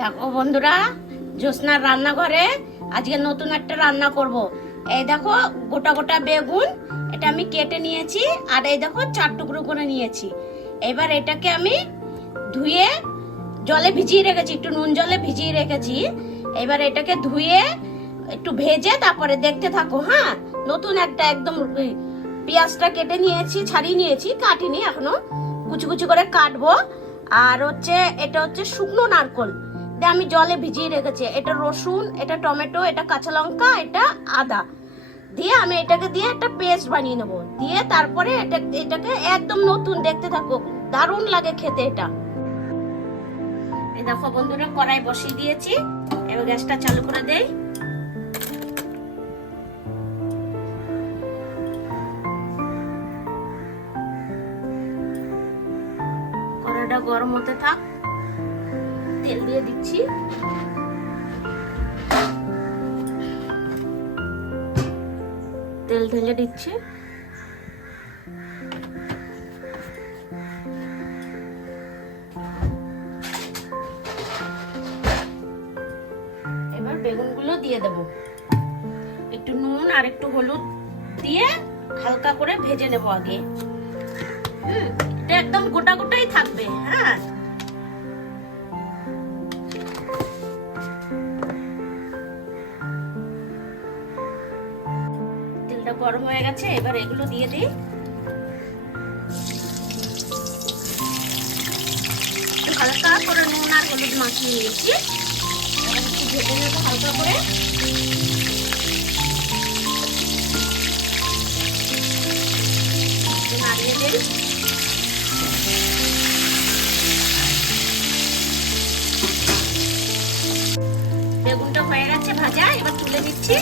দেখো বন্ধুরা, জ্যোৎস্নার রান্নাঘরে আজকে নতুন একটা রান্না করব। এই দেখো গোটা গোটা বেগুন, এটা আমি কেটে নিয়েছি। আর এই দেখো 4 টুকরো করে নিয়েছি। এবার এটাকে আমি ধুয়ে জলে ভিজিয়ে রেখেছি, একটু নুন জলে ভিজিয়ে রেখেছি। এবার এটাকে ধুয়ে একটু ভেজে তারপরে দেখতে থাকো। হ্যাঁ, নতুন একটা একদম পেঁয়াজটা কেটে নিয়েছি, ছাড়িয়ে নিয়েছি, কাটিনি এখনো, কুচি কুচি করে কাটবো। আর এটা হচ্ছে শুকনো নারকোল দিয়ে আমি জলে ভিজিয়ে রেখেছি। এটা রসুন, এটা টমেটো, এটা কাঁচা লঙ্কা, এটা আদা দিয়ে আমি এটাকে দিয়ে একটা পেস্ট বানিয়ে নেবো। দিয়ে তারপরে এটাকে একদম নতুন, দেখতে থাকো, দারুণ লাগে খেতে এটা। এই দেখো বন্ধুরা, কড়াই বসিয়ে দিয়েছি, এবার গ্যাসটা চালু করে দেই। কড়াইটা গরম হতে থাক, তেল দিয়ে দিচ্ছি। তেল ঢেলে দিচ্ছি। এবার বেগুনগুলো দিয়ে দেব, একটু নুন আর একটু হলুদ দিয়ে হালকা করে ভেজে নেব আগে। এটা একদম গোটা গোটাই থাকবে। হ্যাঁ, তেলটা গরম হয়ে গেছে, এবার এগুলো দিয়ে দিই। হালকা করে নুন আর হলুদ মাখিয়ে নিয়েছি। এবার একটু ভেজে নেবো হালকা করে। নাড়িয়ে দিই। বেগুনটা হয়ে গেছে ভাজা, এবার তুলে দিচ্ছি।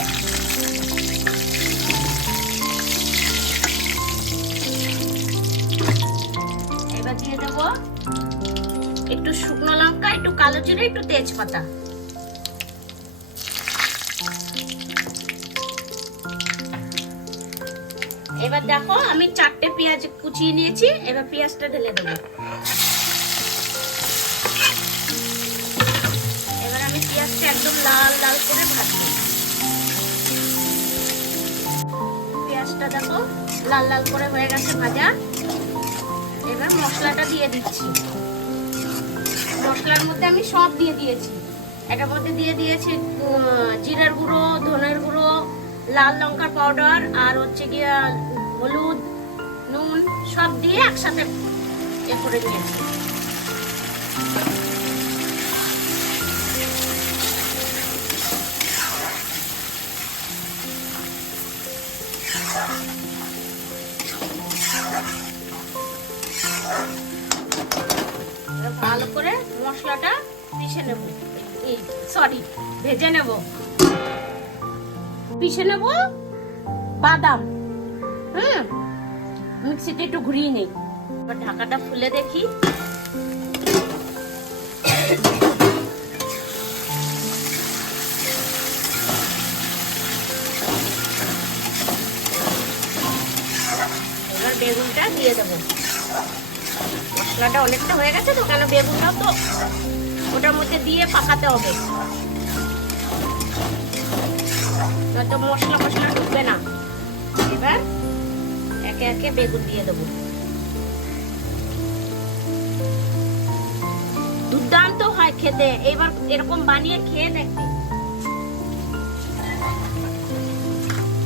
এবার দিয়ে দেবো একটু শুকনো লঙ্কা, একটু কালো জিরে, একটু তেজপাতা। এবার দেখো আমি 4টে পেঁয়াজ কুচিয়ে নিয়েছি, এবার পেঁয়াজটা ঢেলে দেবো। এবার আমি পেঁয়াজটা একদম লাল লাল করে ভাজবো। পেঁয়াজটা দেখো লাল লাল করে হয়ে গেছে ভাজা। এবার মশলাটা দিয়ে দিচ্ছি। মশলার মধ্যে আমি সব দিয়ে দিয়েছি। এটার মধ্যে দিয়ে দিয়েছি জিরার গুঁড়ো, ধনের গুঁড়ো, লাল লঙ্কার পাউডার, আর হচ্ছে গিয়া হলুদ, নুন, সব দিয়ে একসাথে করে নিয়েছি। ভালো করে মশলাটা পিষে নেব, ভেজে নেব, পিষে নেব বাদাম। মিক্সিতে একটু ঘুরিয়ে নেই। এবার ঢাকাটা খুলে দেখি। এবার বেগুনটা দিয়ে দেবো। মশলাটা অনেকটা হয়ে গেছে তো, কেন বেগুনটাও তো ওটার মধ্যে দিয়ে পাকাতে হবে, নয়তো মশলা ঢুকবে না। এবার একে একে বেগুন দিয়ে দেবো। দুর্দান্ত হয় খেতে, এবার এরকম বানিয়ে খেয়ে দেখবে,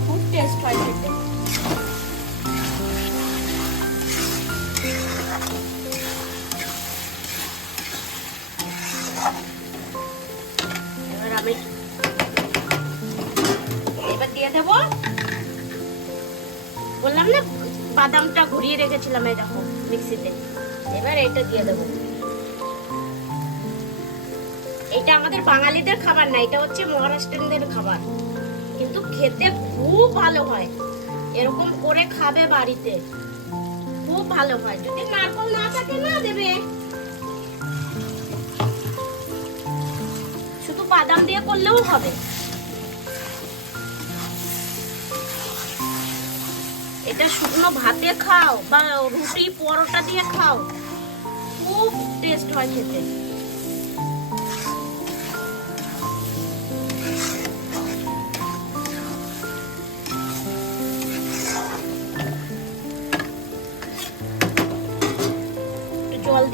খুব টেস্ট হয় খেতে। এবার দিয়ে দেবো, বললাম না বাদামটা ঘুরিয়ে রেখেছিলাম, এই দেখো মিক্সিতে। এবার এটা দিয়ে দেবো। এটা আমাদের বাঙালিদের খাবার না, এটা হচ্ছে মহারাষ্ট্রীয়দের খাবার, কিন্তু খেতে খুব ভালো হয়। এরকম করে খাবে বাড়িতে, খুব ভালো হয়। যদি নারকেল না থাকে না দেবে, শুধু বাদাম দিয়ে করলেও হবে। এটা শুকনো ভাতে খাও বা রুটি পরোটা দিয়ে খাও, খুব টেস্ট হয় খেতে।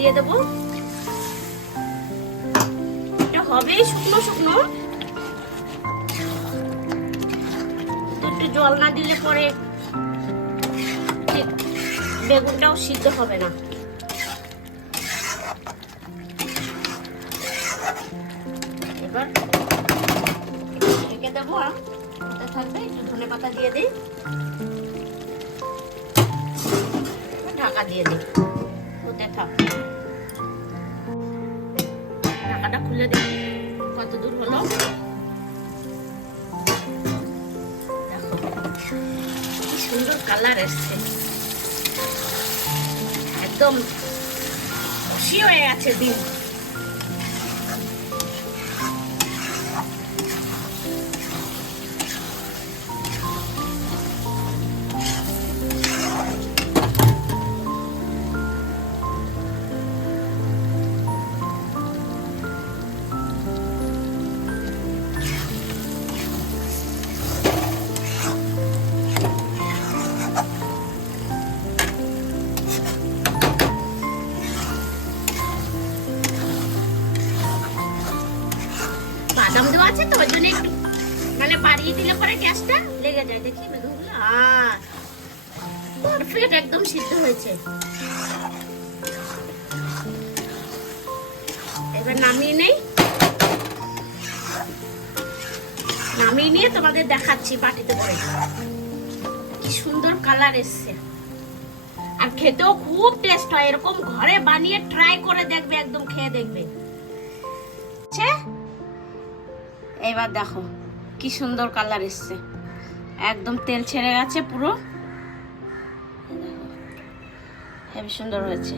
দিয়ে দেবো। এটা হবে শুকনো শুকনো, একটু জল না দিলে পরে ঠিক বেগুনটাও সিদ্ধ হবে না। এবার ঢেকে দেবো, আর থাকবে একটু ধনে পাতা দিয়ে দিই, ঢাকা দিয়ে দিই, হতে থাক। ঢাকাটা খুলে দিই, কত দূর হলো দেখো, কি সুন্দর কালার এসছে, একদম খুশি হয়ে গেছে দিন। বাদাম দেওয়া আছে তো ওই জন্য একটু মানে বাড়িয়ে দিলে পরে গ্যাসটা লেগে যায়। দেখি বেগুনগুলো পারফেক্ট একদম সিদ্ধ হয়েছে। এবার নামিয়ে নেই, নামিয়ে নিয়ে তোমাদের দেখাচ্ছি বাটিতে করে। কি সুন্দর কালার এসছে, আর খেতেও খুব টেস্ট হয়। এরকম ঘরে বানিয়ে ট্রাই করে দেখবে, একদম খেয়ে দেখবে। এবার দেখো কি সুন্দর কালার এসছে, একদম তেল ছেড়ে গেছে পুরো, হেবি সুন্দর হয়েছে।